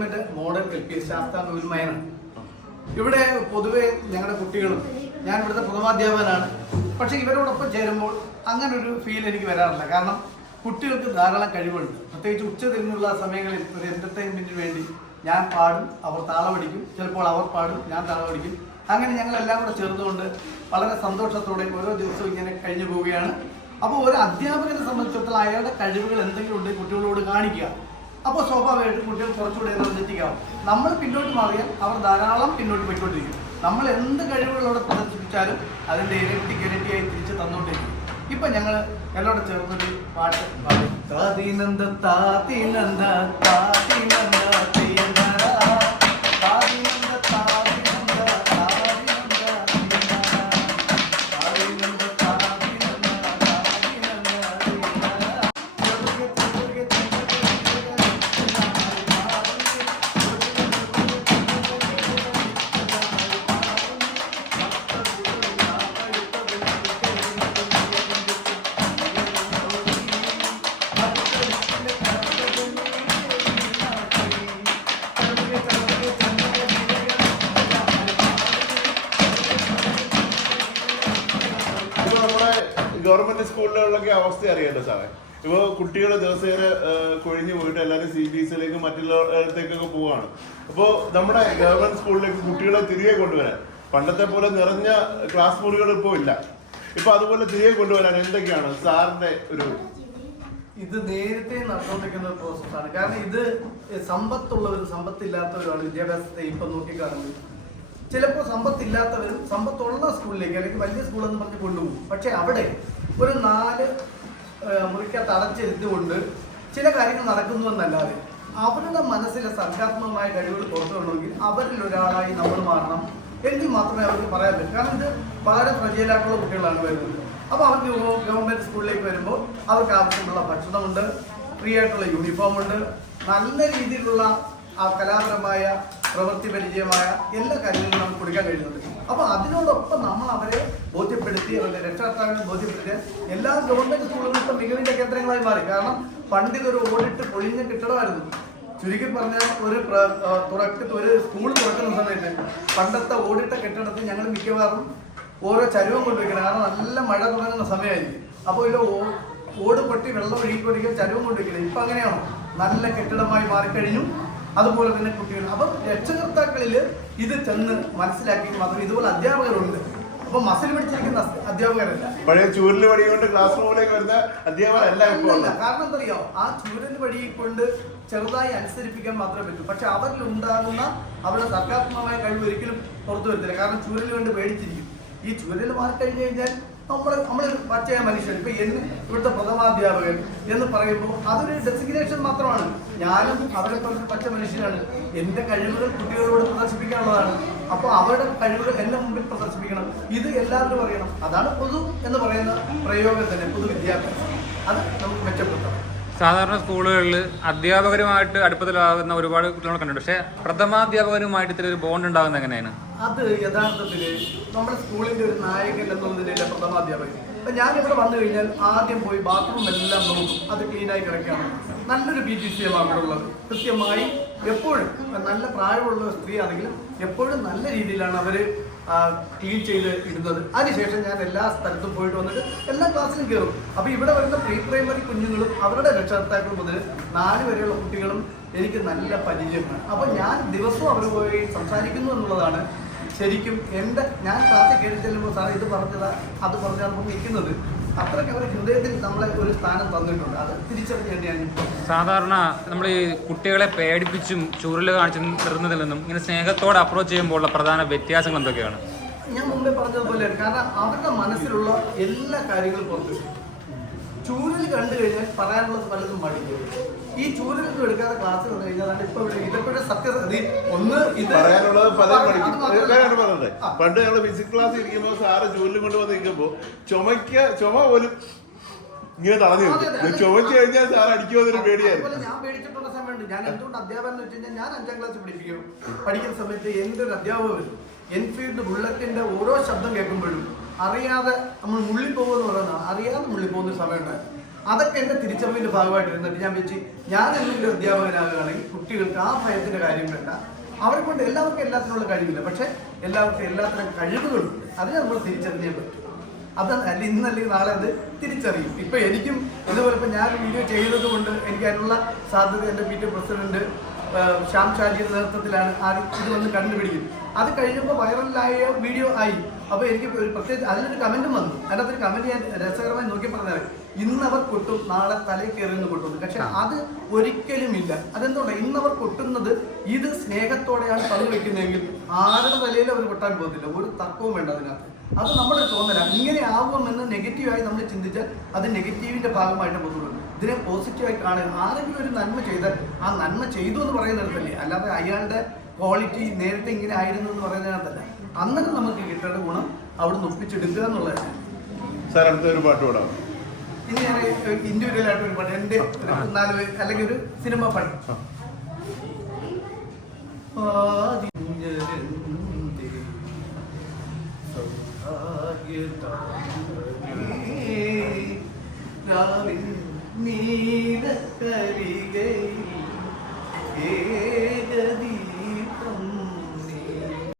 Government model LP Sasthamkovil ഉന്മയനാണ്. ഇവിടെ പൊതുവെ ഞങ്ങളുടെ കുട്ടികളും, ഞാൻ ഇവിടുത്തെ പ്രഥമാധ്യാപകനാണ്, പക്ഷേ ഇവരോടൊപ്പം ചേരുമ്പോൾ അങ്ങനെ ഒരു ഫീൽ എനിക്ക് വരാറില്ല. കാരണം കുട്ടികൾക്ക് ധാരാളം കഴിവുണ്ട്. പ്രത്യേകിച്ച് ഉച്ചതിരിഞ്ഞുള്ള സമയങ്ങളിൽ ഒരു എൻ്റർടൈൻമെൻറ്റിന് വേണ്ടി ഞാൻ പാടും, അവർ താളമടിക്കും, ചിലപ്പോൾ അവർ പാടും, ഞാൻ താളമടിക്കും. അങ്ങനെ ഞങ്ങളെല്ലാം കൂടെ ചേർന്നുകൊണ്ട് വളരെ സന്തോഷത്തോടെ ഓരോ ദിവസവും ഇങ്ങനെ കഴിഞ്ഞു പോവുകയാണ്. അപ്പോൾ ഒരു അധ്യാപകനെ സംബന്ധിച്ചിടത്തോളം അയാളുടെ കഴിവുകൾ എന്തെങ്കിലും ഉണ്ടെങ്കിൽ കുട്ടികളോട് കാണിക്കുക. അപ്പോൾ സ്വാഭാവികമായിട്ടും കുട്ടികൾ കുറച്ചുകൂടെ എനർജറ്റിക്കാവും. നമ്മൾ പിന്നോട്ട് മാറിയാൽ അവർ ധാരാളം പിന്നോട്ട് പോയിക്കൊണ്ടിരിക്കും. നമ്മൾ എന്ത് കഴിവുകളോടെ പ്രദർശിപ്പിച്ചാലും അതിൻ്റെ ഇരട്ടിയായി തിരിച്ച് തന്നുകൊണ്ടിരിക്കും. ഇപ്പം ഞങ്ങൾ എല്ലാവരും ചേർന്നൊരു പാട്ട് പാടും. താതിനന്ദ താതിനന്ദ താതിനന്ദ ഗവൺമെന്റ് സ്കൂളുകളിലൊക്കെ അവസ്ഥ അറിയാലോ സാറേ. ഇപ്പോൾ കുട്ടികൾ ദിവസേന കൊഴിഞ്ഞു പോയിട്ട് എല്ലാവരും CBSE മറ്റുള്ളയിടത്തേക്കൊക്കെ പോവാണ്. അപ്പോൾ നമ്മുടെ ഗവൺമെന്റ് സ്കൂളിലേക്ക് കുട്ടികളെ തിരികെ കൊണ്ടുവരാൻ പണ്ടത്തെ പോലെ നിറഞ്ഞ ക്ലാസ് മുറികൾ ഇപ്പോൾ ഇല്ല. ഇപ്പൊ അതുപോലെ തിരികെ കൊണ്ടുവരാൻ എന്തൊക്കെയാണ് സാറിന്റെ ഒരു ഇത് നേരത്തെ നടന്നുകൊണ്ടിരിക്കുന്ന ഒരു പ്രോസസ്സാണ്. കാരണം ഇത് സമ്പത്തുള്ളവരും സമ്പത്തില്ലാത്തവരുമാണ് വിദ്യാഭ്യാസത്തെ ഇപ്പം നോക്കിക്കാണുന്നത്. ചിലപ്പോൾ സമ്പത്തില്ലാത്തവരും സമ്പത്തുള്ള സ്കൂളിലേക്ക് അല്ലെങ്കിൽ വലിയ സ്കൂളെന്ന് പറഞ്ഞ് കൊണ്ടുപോകും. പക്ഷെ അവിടെ ഒരു 4 മുറിക്കകത്ത് അടച്ചിരുന്നുകൊണ്ട് ചില കാര്യങ്ങൾ നടക്കുന്നുവെന്നല്ലാതെ അവരുടെ മനസ്സിലെ സർഗാത്മകമായ കഴിവുകൾ പുറത്തു കൊണ്ടുവെങ്കിൽ അവരിൽ ഒരാളായി നമ്മൾ മാറണം എങ്കിൽ മാത്രമേ അവർക്ക് പറയാൻ പറ്റൂ. കാരണം ഇത് വളരെ പ്രജയിലായിട്ടുള്ള കുട്ടികളാണ് വരുന്നത്. അപ്പോൾ അവർക്ക് ഗവൺമെൻറ് സ്കൂളിലേക്ക് വരുമ്പോൾ അവർക്ക് ആവശ്യമുള്ള ഭക്ഷണമുണ്ട്, ഫ്രീ ആയിട്ടുള്ള യൂണിഫോം ഉണ്ട്, നല്ല രീതിയിലുള്ള ആ കലാപരമായ പ്രവൃത്തി പരിചയമായ എല്ലാ കാര്യങ്ങളും നമുക്ക് കൊടുക്കാൻ കഴിയുന്നുണ്ട്. അപ്പോൾ അതിനോടൊപ്പം നമ്മൾ അവരെ ബോധ്യപ്പെടുത്തി, അവരുടെ രക്ഷകർത്താക്കളെ ബോധ്യപ്പെടുത്തിയ എല്ലാ ഗവൺമെൻറ് സ്കൂളുകളും ഇപ്പം മികവിൻ്റെ കേന്ദ്രങ്ങളായി മാറി. കാരണം പണ്ട് ഇതൊരു ഓടിട്ട് പൊളിഞ്ഞ കെട്ടിടമായിരുന്നു. ചുരുക്കി പറഞ്ഞാൽ ഒരു സ്കൂൾ തുറക്കുന്ന സമയത്ത് പണ്ടത്തെ ഓടിട്ട കെട്ടിടത്തിൽ ഞങ്ങൾ മിക്കവാറും ഓരോ ചരുവം കൊണ്ടുവയ്ക്കണം. കാരണം നല്ല മഴ തുടങ്ങുന്ന സമയമായിരിക്കും. അപ്പോൾ ഇതിൽ ഓട് പൊട്ടി വെള്ളം ഒഴുകിക്കൊണ്ടിരിക്കാൻ ചരുവം കൊണ്ടുവയ്ക്കണം. ഇപ്പം അങ്ങനെയാണോ? നല്ല കെട്ടിടമായി മാറിക്കഴിഞ്ഞു. അതുപോലെ തന്നെ കുട്ടികൾ, അപ്പം രക്ഷകർത്താക്കളിൽ ഇത് ചെന്ന് മനസ്സിലാക്കി മാത്രം. ഇതുപോലെ അധ്യാപകരുണ്ട്. അപ്പൊ മസിൽ പിടിച്ചിരിക്കുന്ന അധ്യാപകരല്ല, പഴയ ചൂരല് വടി കൊണ്ട് ക്ലാസ് റൂമിലേക്ക് വരുന്ന അധ്യാപകരല്ല. കാരണം എന്താ അറിയോ, ആ ചൂരല് വടി കൊണ്ട് ചെറുതായി അനുസരിപ്പിക്കാൻ മാത്രമേ പറ്റൂ. പക്ഷെ അവരിൽ ഉണ്ടാകുന്ന അവരുടെ സർഗാത്മകമായ കഴിവ് ഒരിക്കലും പുറത്തു വരത്തില്ല. കാരണം ചൂരല് കൊണ്ട് പേടിച്ചിരിക്കും. ഈ ചൂരല് മാറിക്കഴിഞ്ഞു കഴിഞ്ഞാൽ നമ്മൾ പച്ചയ മനുഷ്യൻ. ഇപ്പൊ ഇവിടുത്തെ പ്രഥമാധ്യാപകൻ എന്ന് പറയുമ്പോൾ അതൊരു ഡെസിഗ്നേഷൻ മാത്രമാണ്. ഞാനും അവരെ പറഞ്ഞ പച്ച മനുഷ്യനാണ്. എൻ്റെ കഴിവുകൾ കുട്ടികളോട് പ്രദർശിപ്പിക്കാനുള്ളതാണ്. അപ്പോൾ അവരുടെ കഴിവുകൾ എൻ്റെ മുമ്പിൽ പ്രദർശിപ്പിക്കണം. ഇത് എല്ലാവരും അറിയണം. അതാണ് പൊതു എന്ന് പറയുന്ന പ്രയോഗം തന്നെ, പൊതുവിദ്യാഭ്യാസം. അത് നമുക്ക് മെച്ചപ്പെടുത്തണം. സാധാരണ സ്കൂളുകളിൽ അധ്യാപകരുമായിട്ട് അടുപ്പത്തിലാകുന്ന ഒരുപാട് കുട്ടികളെ കണ്ടിട്ടുണ്ട്. പക്ഷേ പ്രഥമാധ്യാപകരുമായിട്ട് ഇത്തിരി ഒരു ബോണ്ട് ഉണ്ടാകുന്നത് എങ്ങനെയാണ്? അത് യഥാർത്ഥത്തിൽ നമ്മുടെ സ്കൂളിൻ്റെ ഒരു നായകൻ എന്നുള്ളതിൻ്റെ പ്രഥമാധ്യാപകൻ. അപ്പം ഞാനിവിടെ വന്നു കഴിഞ്ഞാൽ ആദ്യം പോയി ബാത്റൂം എല്ലാം നോക്കും. അത് ക്ലീനായി കിടക്കുകയാണ്. നല്ലൊരു PTCM അവിടെ ഉള്ളത്. കൃത്യമായി എപ്പോഴും നല്ല പ്രായമുള്ള സ്ത്രീ ആണെങ്കിലും എപ്പോഴും നല്ല രീതിയിലാണ് അവർ ക്ലീൻ ചെയ്ത് ഇടുന്നത്. അതിനുശേഷം ഞാൻ എല്ലാ സ്ഥലത്തും പോയിട്ട് വന്നിട്ട് എല്ലാ ക്ലാസ്സിലും കയറും. അപ്പോൾ ഇവിടെ വരുന്ന പ്രൈമറി കുഞ്ഞുങ്ങളും അവരുടെ രക്ഷകർത്താക്കൾ മുതൽ 4 വരെയുള്ള കുട്ടികളും എനിക്ക് നല്ല പരിചയമാണ്. അപ്പോൾ ഞാൻ ദിവസവും അവർ പോയി സംസാരിക്കുന്നു എന്നുള്ളതാണ് ശരിക്കും ഞാൻ ക്ലാസ്സിൽ കയറി ചെല്ലുമ്പോൾ സാറേ ഇത് പറഞ്ഞതാ അത് പറഞ്ഞാൽ നമുക്ക് നിൽക്കുന്നത്. അത്രയ്ക്ക് അവർ ഹൃദയത്തിൽ നമ്മളെ ഒരു സ്ഥാനം തന്നിട്ടുണ്ട്. അത് തിരിച്ചറിഞ്ഞ് ഞാൻ സാധാരണ നമ്മൾ ഈ കുട്ടികളെ പേടിപ്പിച്ചും ചൂരല് കാണിച്ച് നിർത്തുന്നതിൽ നിന്നും ഇങ്ങനെ സ്നേഹത്തോടെ അപ്രോച്ച് ചെയ്യുമ്പോഴുള്ള പ്രധാന വ്യത്യാസങ്ങൾ എന്തൊക്കെയാണ്? ഞാൻ മുമ്പേ പറഞ്ഞതുപോലെ, കാരണം അവരുടെ മനസ്സിലുള്ള എല്ലാ കാര്യങ്ങളും പുറത്തു. ചൂരൽ കണ്ടു കഴിഞ്ഞാൽ പറയാനുള്ളത് പലതും പഠിക്കും. ഈ ചൂരലൊന്നും എടുക്കാതെ ക്ലാസ് വന്നു കഴിഞ്ഞാൽ ഇപ്പൊ ഇതൊക്കെ സത്യസന്ധി ഒന്ന് ഇത് പറയാനുള്ളത് പലതും പഠിക്കും. പണ്ട് ഞങ്ങൾ ഫിസിക്സ് ക്ലാസ് ഇരിക്കുമ്പോൾ സാറ് ചൂരലും കൊണ്ട് വന്ന് നിൽക്കുമ്പോൾ ചുമ പോലും ഇങ്ങനെ തടഞ്ഞു നിൽക്കും. ചുമച്ചു കഴിഞ്ഞാൽ സാർ അടിക്കുമെന്നൊരു പേടിയായിരുന്നു. ഞാൻ പേടിച്ചിട്ടുള്ള സമയമുണ്ട്. ഞാൻ എന്തുകൊണ്ട് അധ്യാപനം എന്ന് വെച്ച് കഴിഞ്ഞാൽ ഞാൻ 5ാം ക്ലാസ് പഠിക്കുന്ന സമയത്ത് എൻ്റെ ഒരു അധ്യാപകർ വരും. എൻഫീൽഡ് ബുള്ളറ്റിന്റെ ഓരോ ശബ്ദം കേൾക്കുമ്പോഴും അറിയാതെ നമ്മൾ മുള്ളിപ്പോകുമെന്ന് പറയുന്നതാണ്. അറിയാതെ മുള്ളിപ്പോകുന്ന സമയമുണ്ടായിരുന്നു. അതൊക്കെ എൻ്റെ തിരിച്ചറിവിൻ്റെ ഭാഗമായിട്ട് ഇരുന്നിട്ട് ഞാൻ വെച്ച് ഞാൻ എന്തെങ്കിലും അധ്യാപകനാകുകയാണെങ്കിൽ കുട്ടികൾക്ക് ആ ഭയത്തിൻ്റെ കാര്യം വേണ്ട. അവരെ കൊണ്ട് എല്ലാവർക്കും എല്ലാത്തിനുള്ള കഴിവില്ല, പക്ഷെ എല്ലാവർക്കും എല്ലാത്തരം കഴിവുകളുണ്ട്. അതിനെ നമ്മൾ തിരിച്ചറിഞ്ഞേ പറ്റും. അത് അല്ല ഇന്നല്ലെങ്കിൽ നാളെ അത് തിരിച്ചറിയും. ഇപ്പൊ എനിക്കും ഇതുപോലെ ഇപ്പൊ ഞാൻ വീഡിയോ ചെയ്തത് കൊണ്ട് എനിക്ക് അതിനുള്ള സാധ്യത എൻ്റെ PTA പ്രസിഡന്റ് ശ്യാം ഷാജിയുടെ നേതൃത്വത്തിലാണ് ഇത് വന്ന് കണ്ടുപിടിക്കും. അത് കഴിഞ്ഞപ്പോൾ വൈറലായ വീഡിയോ ആയി. അപ്പോൾ എനിക്ക് ഒരു പ്രത്യേകിച്ച് അതിലൊരു കമന്റും വന്നു. അതിനകത്തൊരു കമന്റ് ഞാൻ രസകരമായി നോക്കി പറഞ്ഞാൽ ഇന്നവർ കൊട്ടും നാളെ തലയിൽ കയറിന്ന് കൊട്ടുന്നു. പക്ഷെ അത് ഒരിക്കലും ഇല്ല. അതെന്തുകൊണ്ടാണ് ഇന്നവർ കൊട്ടുന്നത് ഇത് സ്നേഹത്തോടെയാണ് പങ്കുവെക്കുന്നതെങ്കിൽ ആരുടെ തലയിൽ അവർ കൊട്ടാൻ പോകുന്നില്ല. ഒരു തർക്കവും വേണ്ട അതിനകത്ത്. അത് നമ്മുടെ തോന്നലാണ്. ഇങ്ങനെ ആകുമെന്ന് നെഗറ്റീവായി നമ്മൾ ചിന്തിച്ചാൽ അത് നെഗറ്റീവിന്റെ ഭാഗമായിട്ട് പോകുള്ളൂ. ഇതിനെ പോസിറ്റീവായി കാണുക. ആരെങ്കിലും ഒരു നന്മ ചെയ്താൽ ആ നന്മ ചെയ്തു എന്ന് പറയുന്നിടത്തല്ലേ, അല്ലാതെ അയാളുടെ ക്വാളിറ്റി നേരത്തെ ഇങ്ങനെ ആയിരുന്നു എന്ന് പറയുന്നതിനകത്തല്ല. അന്നൊക്കെ നമുക്ക് കിട്ടേണ്ട ഗുണം അവിടെ ഒപ്പിച്ചെടുക്കുക എന്നുള്ളതാണ്. സാർ അടുത്ത ഒരു പാട്ട് പാടാം. ഇനി ഞാൻ ഇൻഡിവിജ്വൽ ആയിട്ട് ഒരു പാട്ട്, എൻ്റെ 4 പേര് അല്ലെങ്കിൽ ഒരു സിനിമ പാട്ട്. നീലക്കരികയിൽ ഏകദീ